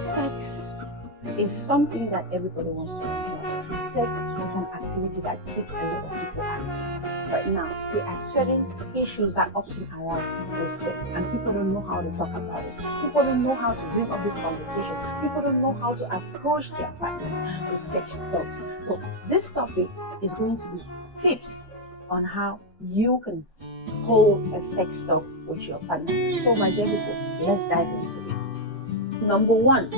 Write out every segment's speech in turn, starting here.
Sex is something that everybody wants to enjoy. Sex is an activity that keeps a lot of people active. But now, there are certain issues that often arise with sex, and people don't know how to talk about it. People don't know how to bring up this conversation. People don't know how to approach their partners with sex talks. So, this topic is going to be tips on how you can hold a sex talk with your partner. So, my dear people, let's dive into it. Number one,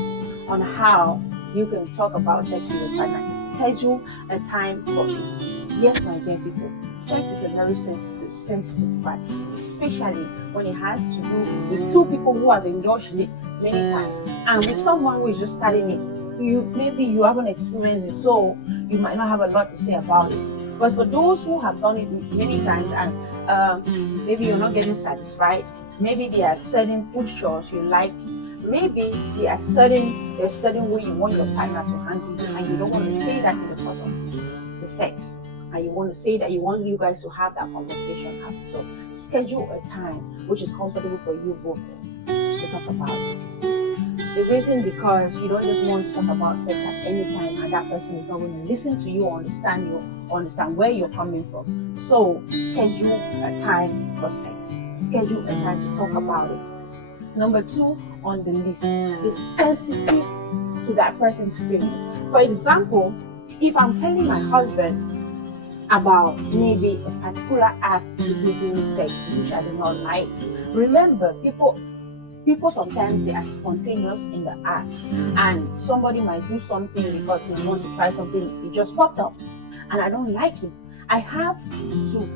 on how you can talk about sex with your partner is schedule a time for it. Yes, my dear people, sex is a very sensitive part, especially when it has to do with two people who have indulged in it many times, and with someone who is just starting it. Maybe you haven't experienced it, so you might not have a lot to say about it. But for those who have done it many times, and maybe you're not getting satisfied, maybe there are certain postures you like, maybe there's certain way you want your partner to handle you, and you don't want to say that in the course of the sex, and you want to say that you want you guys to have that conversation after. So schedule a time which is comfortable for you both to talk about this. The reason because you don't just want to talk about sex at any time, and that person is not going to listen to you or understand where you're coming from. So schedule a time for sex. Schedule a time to talk about it. Number two on the list is sensitive to that person's feelings. For example, if I'm telling my husband about maybe a particular act we do during sex which I do not like, remember, people sometimes they are spontaneous in the act, and somebody might do something because he wants to try something, it just popped up, and I don't like it. I have to,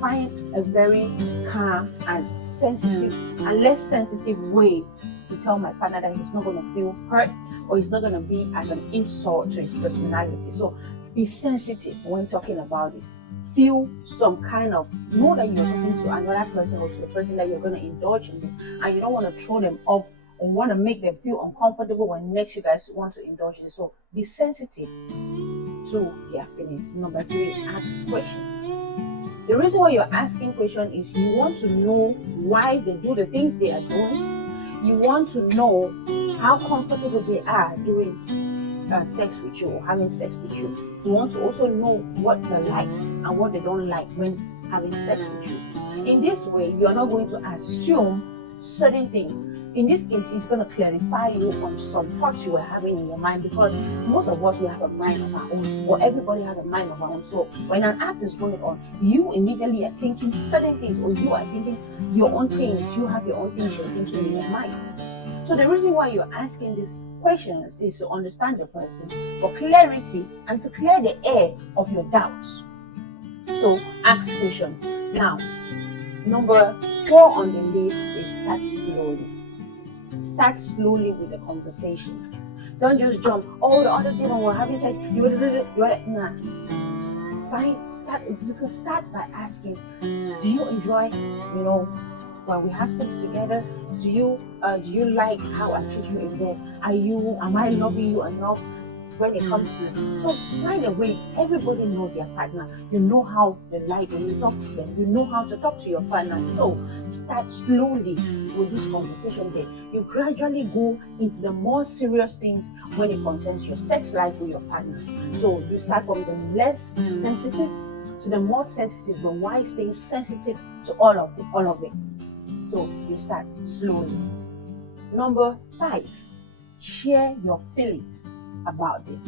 find a very calm and sensitive and less sensitive way to tell my partner that he's not going to feel hurt, or it's not going to be as an insult to his personality. So be sensitive when talking about it. Feel some kind of, know that you're talking to another person or to the person that you're going to indulge in this, and you don't want to throw them off or want to make them feel uncomfortable when next you guys want to indulge in this. So be sensitive to their feelings. Number three, ask questions. The reason why you're asking questions is you want to know why they do the things they are doing. You want to know how comfortable they are doing sex with you or having sex with you. You want to also know what they like and what they don't like when having sex with you. In this way, you're not going to assume certain things. In this case, it's going to clarify you on some thoughts you were having in your mind, because most of us, we have a mind of our own, or everybody has a mind of our own. So when an act is going on, you immediately are thinking certain things, or you are thinking your own things. You have your own things you're thinking in your mind. So the reason why you're asking these questions is to understand the person, for clarity, and to clear the air of your doubts. So ask questions. Now, number 4 on the list is start slowly. Start slowly with the conversation. Don't just jump. Oh, the other day when we're having sex, you nah. You can start by asking, do you enjoy, when we have sex together? Do you like how I treat you in bed? Am I loving you enough when it comes to it? So find a way. Everybody knows their partner. You know how they like when you talk to them. You know how to talk to your partner. So start slowly with this conversation there. You gradually go into the more serious things when it concerns your sex life with your partner. So you start from the less sensitive to the more sensitive, but why staying sensitive to all of it. So you start slowly. Number 5, share your feelings about this.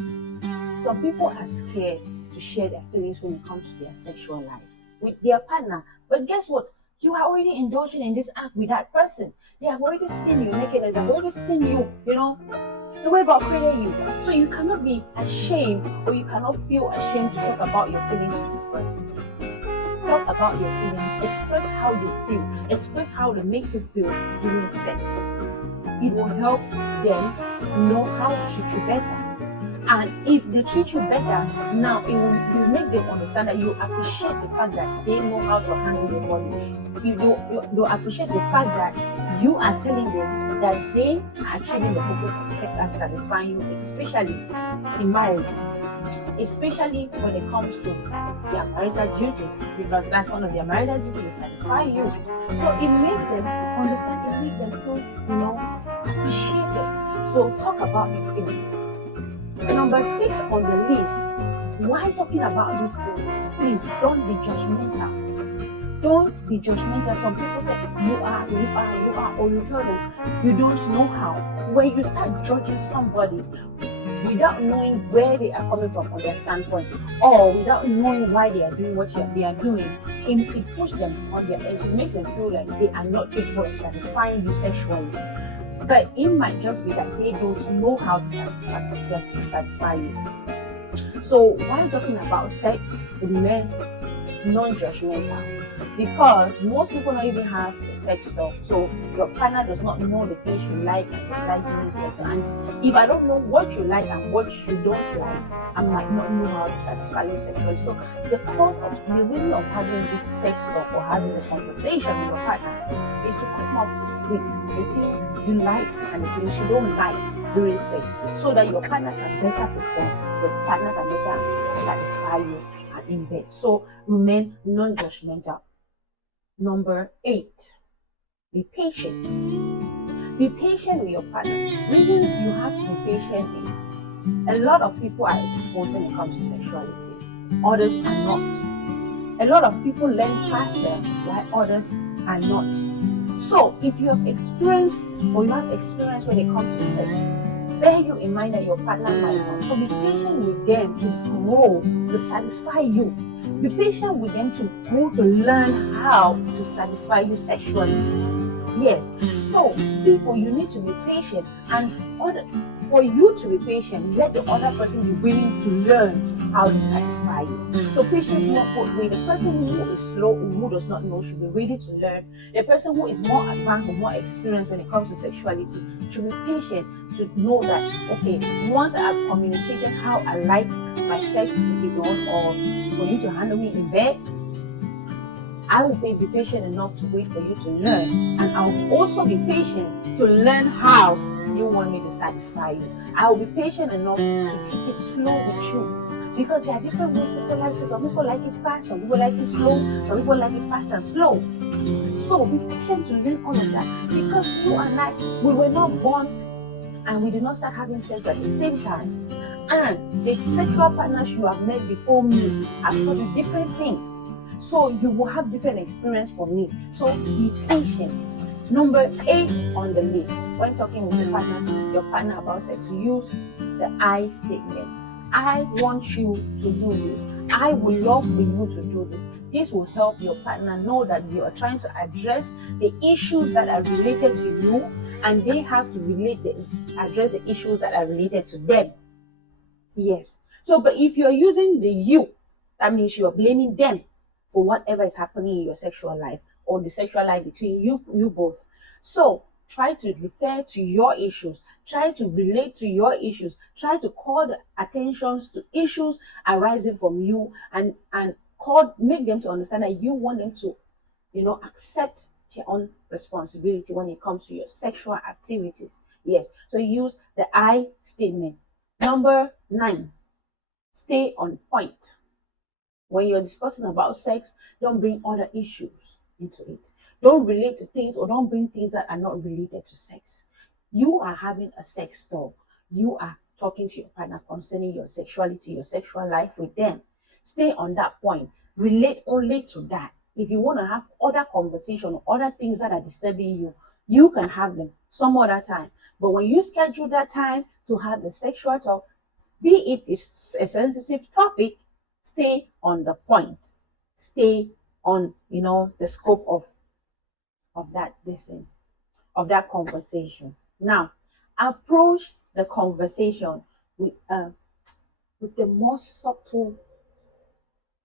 Some people are scared to share their feelings when it comes to their sexual life with their partner. But guess what? You are already indulging in this act with that person. They have already seen you nakedness. They have already seen you, the way God created you. So you cannot be ashamed, or you cannot feel ashamed to talk about your feelings to this person. Talk about your feelings. Express how you feel. Express how they make you feel during sex. It will help them know how to treat you better. And if they treat you better, now it will make them understand that you appreciate the fact that they know how to handle your body. You appreciate the fact that you are telling them that they are achieving the purpose of sex as satisfying you, especially in marriages, especially when it comes to their marital duties, because that's one of their marital duties, is satisfy you. So it makes them understand, it makes them feel, appreciated. So So talk about your feelings. Number 6 on the list, while talking about these things, please don't be judgmental. Don't be judgmental. Some people say you are, or you tell them you don't know how. When you start judging somebody without knowing where they are coming from on their standpoint, or without knowing why they are doing what they are doing, it pushes them on their edge. It makes them feel like they are not capable of satisfying you sexually. But it might just be that they don't know how to satisfy you. So while talking about sex, remain non-judgmental, because most people don't even have a sex talk. So your partner does not know the things you like and dislike during sex. And if I don't know what you like and what you don't like, I might not know how to satisfy you sexually. So the reason of having this sex talk or having a conversation with your partner is to come up with the things you like and the things you don't like during sex, so that your partner can better perform, your partner can better satisfy you in bed. So remain non-judgmental. Number 8, be patient. Be patient with your partner. Reasons you have to be patient is a lot of people are exposed when it comes to sexuality. Others are not. A lot of people learn faster while others are not. So if you have experience when it comes to sex, bear you in mind that your partner might not. So be patient with them to grow, to satisfy you. Be patient with them to grow, to learn how to satisfy you sexually. Yes. So people, you need to be patient, and for you to be patient, let the other person be willing to learn how to satisfy you. So patience is not both way. The person who is slow, who does not know, should be ready to learn. The person who is more advanced or more experienced when it comes to sexuality should be patient to know that, okay, once I've communicated how I like my sex to be done, or for you to handle me in bed, I will be patient enough to wait for you to learn, and I will also be patient to learn how you want me to satisfy you. I will be patient enough to take it slow with you, because there are different ways people like it. Some people like it fast, some people like it slow, some people like it fast and slow. So be patient to learn all of that, because you and I, we were not born and we did not start having sex at the same time. And the sexual partners you have met before me have taught you different things. So you will have different experience from me. So be patient. Number 8 on the list, when talking with your partner about sex, use the I statement. I want you to do this. I would love for you to do this. This will help your partner know that you are trying to address the issues that are related to you, and they have to address the issues that are related to them. Yes. So, but if you're using the you, that means you're blaming them for whatever is happening in your sexual life, or the sexual life between you both. So try to refer to your issues, try to relate to your issues, try to call the attentions to issues arising from you, and make them to understand that you want them to, accept their own responsibility when it comes to your sexual activities. Yes. So use the I statement. Number 9, stay on point. When you're discussing about sex, don't bring other issues into it. Don't relate to things, or don't bring things that are not related to sex. You are having a sex talk. You are talking to your partner concerning your sexuality, your sexual life with them. Stay on that point. Relate only to that. If you want to have other conversation or other things that are disturbing you, you can have them some other time. But when you schedule that time to have the sexual talk, be it a sensitive topic, stay on the point. Stay on, the scope of that conversation. Now, approach the conversation with the most subtle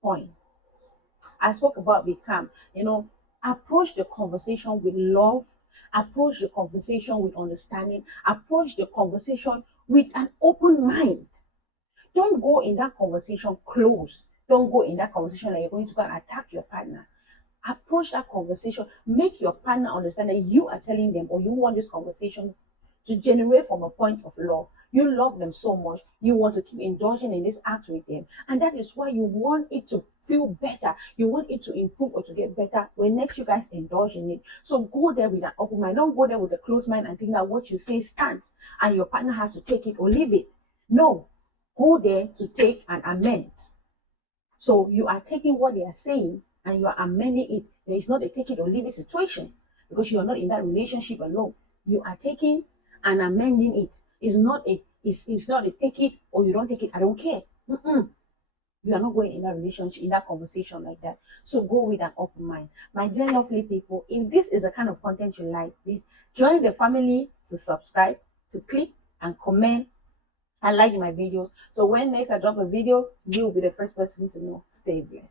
point. I spoke about be calm. Approach the conversation with love. Approach the conversation with understanding. Approach the conversation with an open mind. Don't go in that conversation close. Don't go in that conversation that you're going to go and attack your partner. Approach that conversation. Make your partner understand that you are telling them, or you want this conversation to generate from a point of love. You love them so much, you want to keep indulging in this act with them. And that is why you want it to feel better. You want it to improve or to get better when next you guys indulge in it. So go there with an open mind. Don't go there with a closed mind and think that what you say stands and your partner has to take it or leave it. No, go there to take and amend. So you are taking what they are saying and you are amending it. There is not a take it or leave it situation because you are not in that relationship alone. You are taking and amending it. It's not a take it or you don't take it. I don't care. You are not going in that relationship, in that conversation like that. So go with an open mind. My dear lovely people, if this is the kind of content you like, please join the family to subscribe, to click and comment and like my videos. So when next I drop a video, you'll be the first person to know. Stay blessed.